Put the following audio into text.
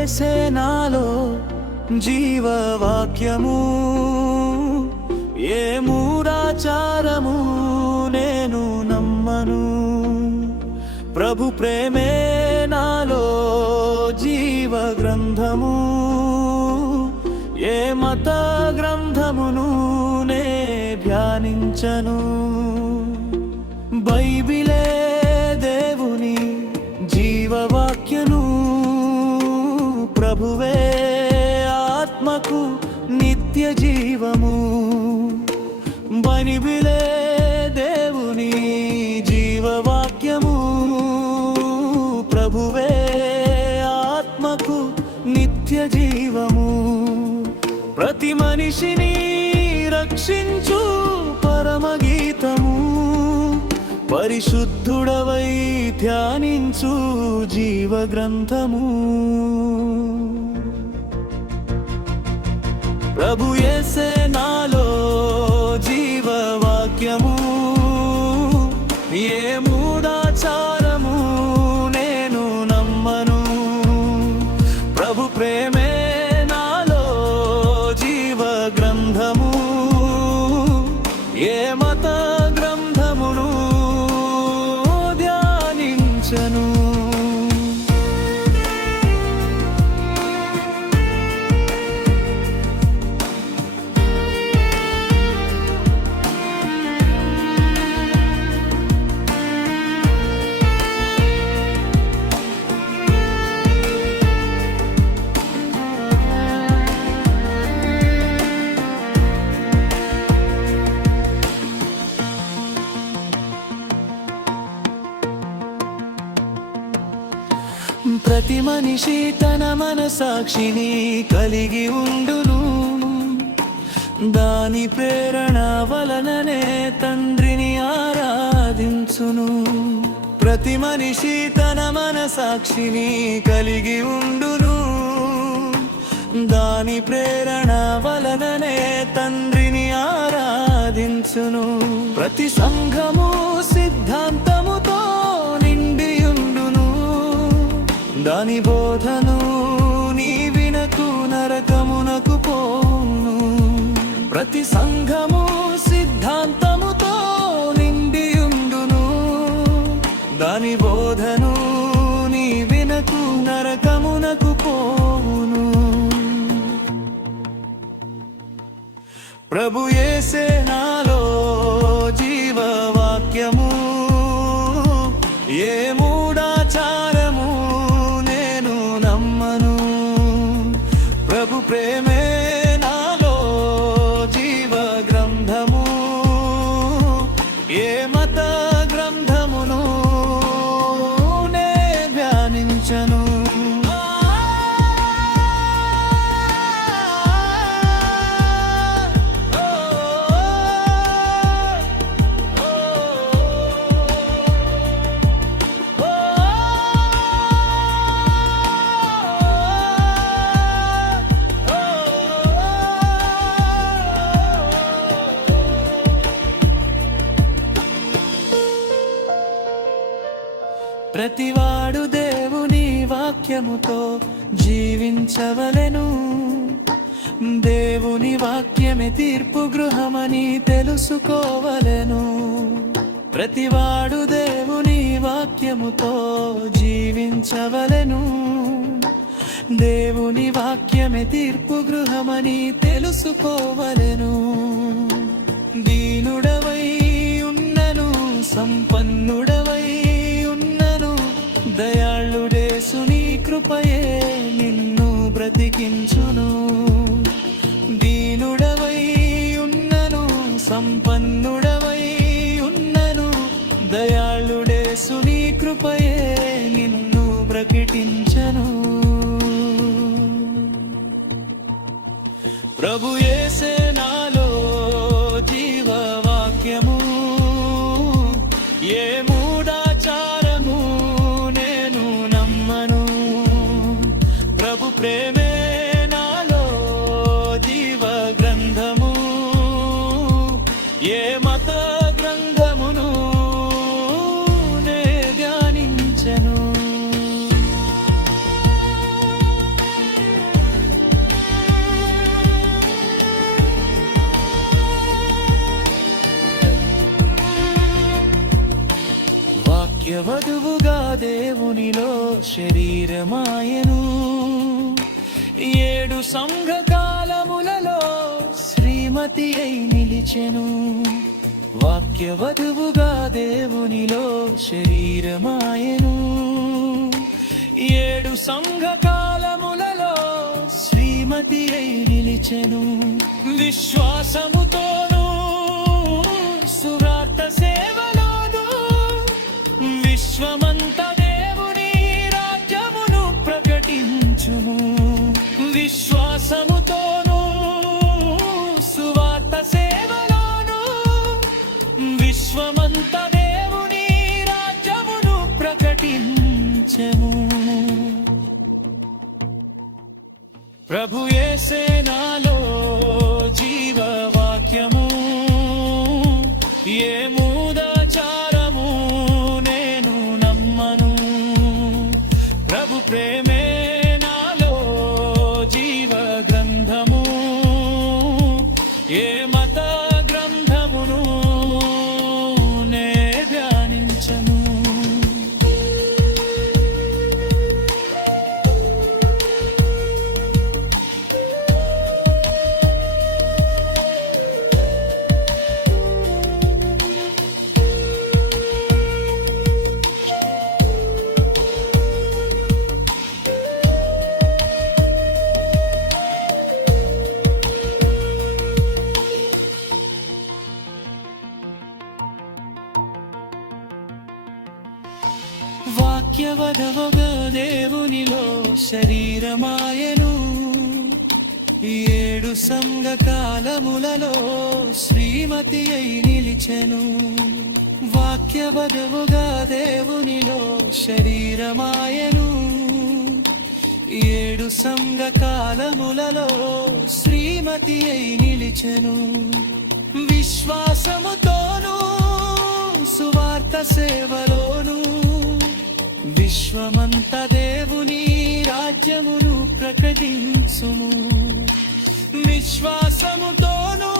యేసే నాలో జీవవాక్యము, ఏ మూఢాచారము నేను నమ్మను. ప్రభు ప్రేమే నాలో జీవ గ్రంథము, ఏ మత గ్రంథమును నే ధ్యానించను. బైబిలే దేవుని జీవవాక్యను, ప్రభువే ఆత్మకు నిత్య జీవము. బైబిలే దేవుని జీవవాక్యము, ప్రభువే ఆత్మకు నిత్య జీవము. ప్రతి మనిషిని రక్షించు పరమగీతము, పరిశుద్ధుడవై ధ్యానించు జీవ గ్రంథము. ప్రభు యేసే నాలో జీవవాక్యము, ఏ మూఢాచారము నేను నమ్మను. ప్రభు ప్రేమే నాలో జీవ గ్రంథము, ఏ మత గ్రంథమును ధ్యానించను. ప్రతి మనిషి తన మనసాక్షిని కలిగి ఉండును, దాని ప్రేరణ వలననే తండ్రిని ఆరాధించును. ప్రతి మనిషి తన మనసాక్షిని కలిగి ఉండును, దాని ప్రేరణ వలననే తండ్రిని ఆరాధించును. ప్రతి సంఘము సిద్ధాంతముతో నిండియుండును, దాని బోధను నీ వినకు నరకమునకు పోను. ప్రతి సంఘము సిద్ధాంతముతో నిండియుండును, దాని బోధను నీ వినకు నరకమునకు పోను. ప్రభు యేసే నాలో జీవవాక్యము, ఏ మూఢాచారము నేను నమ్మను. ప్రభు ప్రేమే నాలో జీవ గ్రంథము, ఏ మత గ్రంథమును నే ధ్యానించను. ప్రతివాడు దేవుని వాక్యముతో జీవించవలెను, దేవుని వాక్యమే తీర్పు గృహమని తెలుసుకోవలెను. ప్రతివాడు దేవుని వాక్యముతో జీవించవలెను, దేవుని వాక్యమే తీర్పు గృహమని తెలుసుకోవలెను. దీనుడవై ఉన్నను సంపన్నుడవై ఉన్నను, దయాళుడేసుని కృపయే నిన్ను బ్రతికించును. దీనుడవై ఉన్నను సంపన్నుడవై ఉన్నను, దయాళుడేసుని కృపయే నిన్ను ప్రకటించను. ప్రభు యేసే నాలో జీవవాక్యము, ఏ మూఢాచారము నేను నమ్మను. ప్రభు ప్రేమే నాలో జీవ గ్రంథము, ఏ మత గ్రంథమును నే ధ్యానించను. వాక్యవధువుగా దేవునిలో శరీరమాయను 7 సంఘకాలములలో శ్రీమతి అయి నిలిచెను వాక్యవధువుగా దేవునిలో శరీరమాయను 7 సంఘకాలములలో శ్రీమతి అయి నిలిచెను విశ్వాసముతోను సువార్త సేవలోను విశ్వమంత దేవుని రాజ్యమును ప్రకటించుము విశ్వాసముతోను సువార్త సేవలోను విశ్వమంత దేవుని రాజ్యమును ప్రకటించెము ప్రభు యేసే నాలో జీవవాక్యము ఏ మూఢాచారము నేను నమ్మను ప్రభు ప్రేమే నాలో జీవ గ్రంథము ఏ మత గ్రంథమును నే ధ్యానించను వాక్యవధవగా దేవునిలో శరీరమాయను 7 సంఘకాలములలో శ్రీమతి అయి నిలిచెను వాక్యవధవుగా దేవునిలో శరీరమాయను 7 సంఘకాలములలో శ్రీమతి అయి నిలిచెను విశ్వాసముతోను సువార్త సేవలోను విశ్వమంత దేవుని రాజ్యమును ప్రకటించుము విశ్వాసముతోను